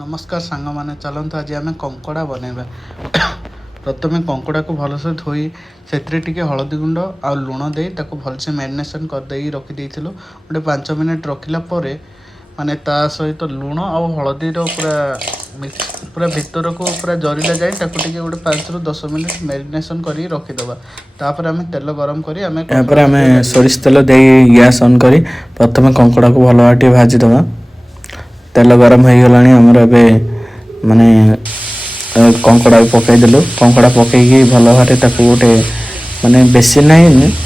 नमस्कार सांग मैंने चलते आज आम कंकड़ा बनैबा। प्रथम कंकड़ा को भलसे धोई से हलदी गुंड आ लुण दे भलसे मैरिनेशन करदे रखीदे गोटे 5 मिनट रखला माने ता सहित लुण आ हलदी पूरा पूरा भितर को पूरा जरिला जाए गोटे 5 ରୁ 10 मिनट मैरिनेशन कर रखीदबा। तापर आम तेल गरम कर सोरिष तेल दे गैस ऑन करी प्रथम कंकड़ा को भल भाटी भाजीदबा। तेल गरम हो गला आमर ए माने कंकड़ा पकईदेलु। कंकड़ा पकईकी भल भाव गोटे माने बेसी ना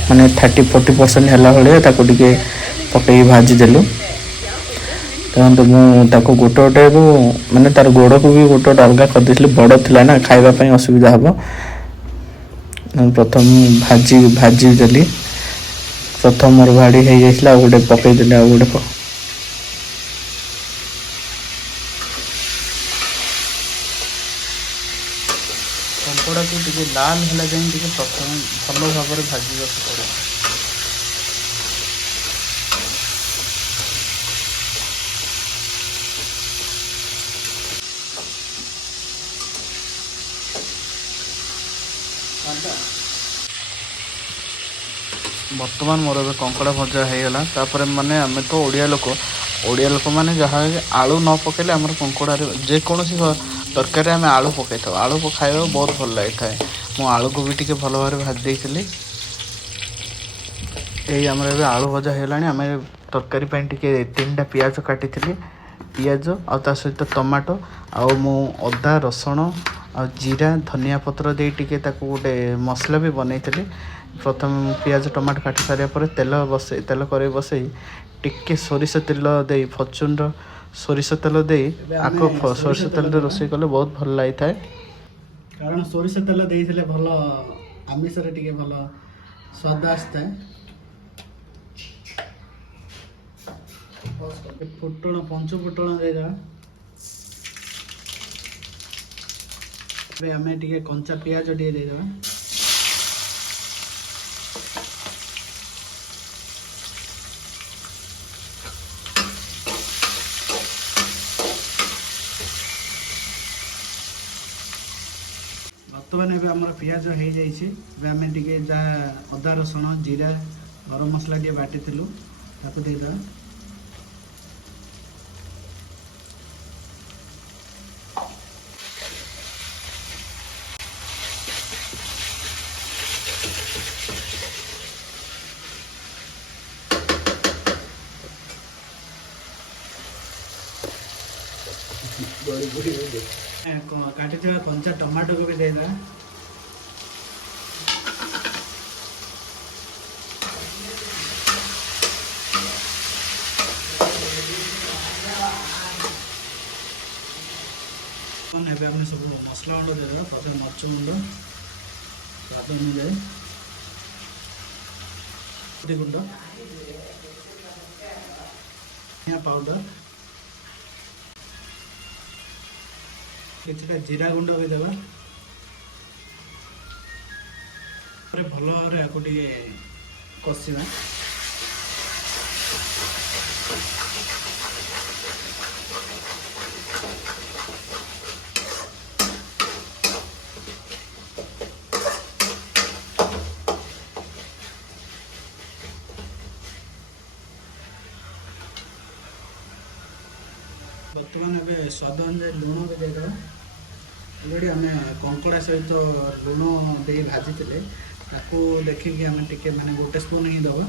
माने 30-40% है भाई पकई भाजीदेलु। तो मुझे गोटे गोटे को माने तार गोड़ को भी गोटे गोटे अलग करदे बड़ थी ना खावाई असुविधा हम। प्रथम भाजी देली प्रथम मोर भाड़ी हो जाता गोटे पकईदेली आ गोटे कंकड़ा को लाल है जाए प्रथम भल भाव भाजा पड़े। बर्तमान मोर कंकड़ा भजा होगा। माने आम तो ओडिया लोक मैंने जहाँ आलू न पकेले आम कंकड़ा जेकोसी तरकारी आम आलू पकई था आलू खाଇବା बहुत भल लगी था। मु आलू को भी टे भल भाव भाजी यही आम आलू भजा होगा। आम तरकारी 3टा पियाज काटी पियाज आ सहित टमाटो आदा रसुण आ जीरा धनिया पत्र दे गोटे मसला भी बनई। प्रथम पियाज टमाटो काटी सारे तेल कर बसई टिके सोरिष तेल दे फॉर्च्यून सोरिष तेल दे सोरिष तेल रोषे कले बहुत भल लगी था। कारण सोरिष तेल देते भल आमिष टे भल स्वाद आसता है। फुटण पंच फुटण देगा आम टे कंचा पियाज टे देदेबा। बर्तमान आम पियाज हो जाए जहाँ अदा रसुण जीरा गरम मसला टे बाटी देदेबा। काटी कंचा टमाटो को भी देना। सब मसला गुंड देदेगा। प्रथम मर्च गुंड स्वाद अनुसार गुंड धनिया पाउडर किसी जीरा गुंड भी देवा। भल भाव आपको कषा बर्तमान ए स्वाद अनुसार लुण भी देदेवा। अलरेडी आम कंकड़ा सहित लुण दे भाजी देखिए आम टे माने गोटे स्पून ही दबा।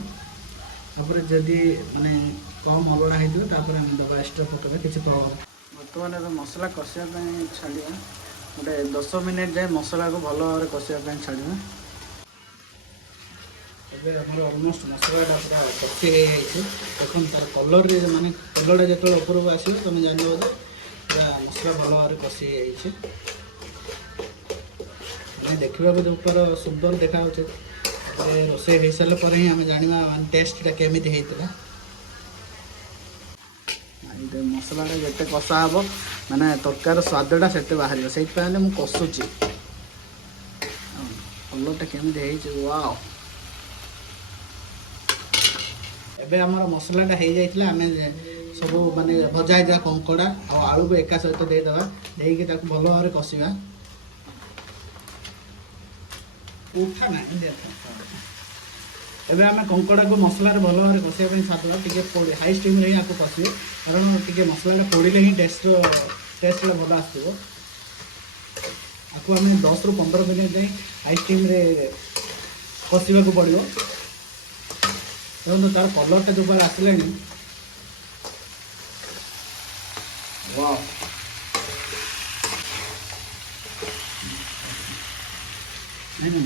तापर जदि माने कम अलड़ा होता आम दबा एक्स्ट्रा पकड़ा किसी प्रॉब्लम। बर्तमान ए मसला कषापी छाड़ा गोटे 10 मिनट जाए मसला को भल भाव कषापी छाड़ा। आमर अलमोस्ट मसलाटा पूरा कषि देखो तार कलर माने कलर जो ऊपर आस तुम जान पूरा मसला भल भाव कषि देखा जो ऊपर सुंदर देखा रोषे हो सारा पर ही आम जाना टेस्टा केमी होता। मसलाटा जिते कषा हम माने तरकार स्वादटा से बाहर से मुझे कषुची कलरटा केमी वाओ। एबे आमर मसलाटा हो जाइए आम ସବୁ ମାନେ ଭଜା ହେଇଥିବା କଙ୍କଡ଼ା ଆଉ ଆଳୁକୁ ଏକା ସହିତ ଦେଇଦେବା। ଦେଇକି ତାକୁ ଭଲ ଭାବରେ କଷିବା। ଉଠା ନା ଏବେ ଆମେ କଙ୍କଡ଼ାକୁ ମସଲାରେ ଭଲ ଭାବରେ କଷିବା ପାଇଁ ଛାଡ଼ିଦେବା। ଟିକେ ହାଇ ଷ୍ଟିମ୍ରେ ହିଁ ଆକୁ କଷିବେ, କାରଣ ଟିକେ ମସଲାଟା ପୋଡ଼ିଲେ ହିଁ ଟେଷ୍ଟଟା ଭଲ ଆସିବ। ଆକୁ ଆମେ 10ରୁ 15 ମିନିଟ୍ ଯାଏଁ ହାଇ ଷ୍ଟିମ୍ରେ କଷିବାକୁ ପଡ଼ିବ। ଦେଖନ୍ତୁ ତାର କଲର୍ଟା ଯେଉଁ ବାର ଆସିଲାଣି,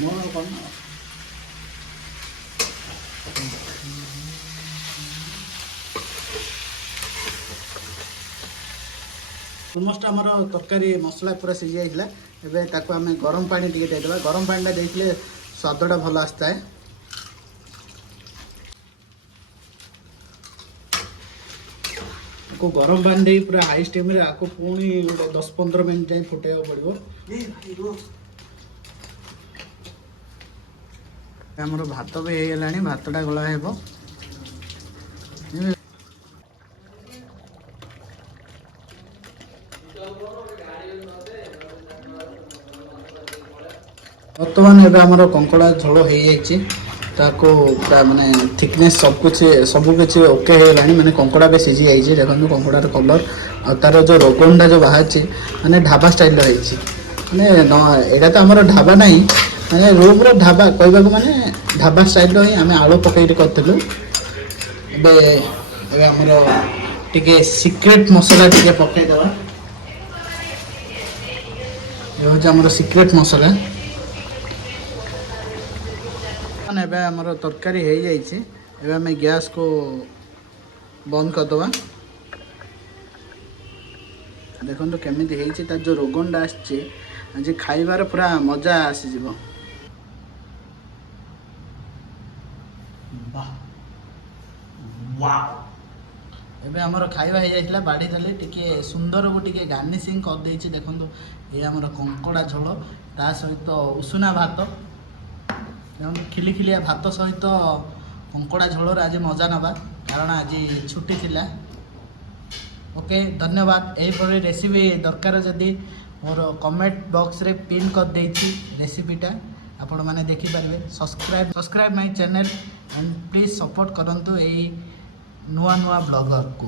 ମୋର କ'ଣ ଅଲମୋଷ୍ଟ ଆମର ତରକାରୀ ମସଲା ପୁରା ସିଝି ଯାଇଥିଲା। ଏବେ ତାକୁ ଆମେ ଗରମ ପାଣି ଟିକେ ଦେଇଦେବା। ଗରମ ପାଣିଟା ଦେଇଥିଲେ ସ୍ୱାଦଟା ଭଲ ଆସିଥାଏ। ଆକୁ ଗରମ ପାଣି ଦେଇ ପୁରା ହାଇ ଷ୍ଟିମ୍ରେ ଆକୁ ପୁଣି 10-15 ମିନିଟ୍ ଯାଏଁ ଫୁଟାଇବାକୁ ପଡ଼ିବ। ଆମର ଭାତ ବି ହେଇଗଲାଣି, ଭାତଟା ଗୋଳା ହେବ। ବର୍ତ୍ତମାନ ଏବେ ଆମର କଙ୍କଡ଼ା ଝୋଳ ହେଇଯାଇଛି। ତାକୁ ପୁରା ମାନେ ଥିକନେସ୍ ସବୁ କିଛି ଓକେ ହେଇଗଲାଣି। ମାନେ କଙ୍କଡ଼ା ବି ସିଝି ଯାଇଛି। ଦେଖନ୍ତୁ କଙ୍କଡ଼ାର କଲର୍ ଆଉ ତାର ଯେଉଁ ରୋଗନଟା ଯେଉଁ ବାହାରିଛି, ମାନେ ଢାବା ଷ୍ଟାଇଲ୍ର ହେଇଛି। ମାନେ ଏଇଟା ତ ଆମର ଢାବା ନାହିଁ, ମାନେ ରୁମ୍ର ଢାବା କହିବାକୁ, ମାନେ ଢାବା ଷ୍ଟାଇଲ୍ର ହିଁ ଆମେ ଆଳୁ ପକେଇକି କରିଥିଲୁ। ଏବେ ଆମର ଟିକେ ସିକ୍ରେଟ୍ ମସଲା ଟିକେ ପକେଇଦେବା। ଏ ହେଉଛି ଆମର ସିକ୍ରେଟ୍ ମସଲା। ଏବେ ଆମର ତରକାରୀ ହେଇଯାଇଛି। ଏବେ ଆମେ ଗ୍ୟାସ୍କୁ ବନ୍ଦ କରିଦେବା। ଦେଖନ୍ତୁ କେମିତି ହେଇଛି, ତାର ଯେଉଁ ରୋଗନଟା ଆସିଛି, ଆଜି ଖାଇବାର ପୁରା ମଜା ଆସିଯିବ। ଏବେ ଆମର ଖାଇବା ହେଇଯାଇଥିଲା, ବାଢ଼ି ଦେଲି ଟିକେ ସୁନ୍ଦରକୁ ଟିକେ ଗାର୍ନିସିଂ କରିଦେଇଛି। ଦେଖନ୍ତୁ ଏ ଆମର କଙ୍କଡ଼ା ଝୋଳ, ତା ସହିତ ଉଷୁନା ଭାତ, ଖିଲିଖିଲିଆ ଭାତ ସହିତ କଙ୍କଡ଼ା ଝୋଳର ଆଜି ମଜା ନେବା, କାରଣ ଆଜି ଛୁଟି ଥିଲା। ଓକେ, ଧନ୍ୟବାଦ। ଏହିପରି ରେସିପି ଦରକାର ଯଦି ମୋର କମେଣ୍ଟ ବକ୍ସରେ ପିନ୍ କରିଦେଇଛି ରେସିପିଟା, ଆପଣମାନେ ଦେଖିପାରିବେ। Subscribe my channel and please support କରନ୍ତୁ ଏଇ ନୂଆ ବ୍ଲଗର୍କୁ।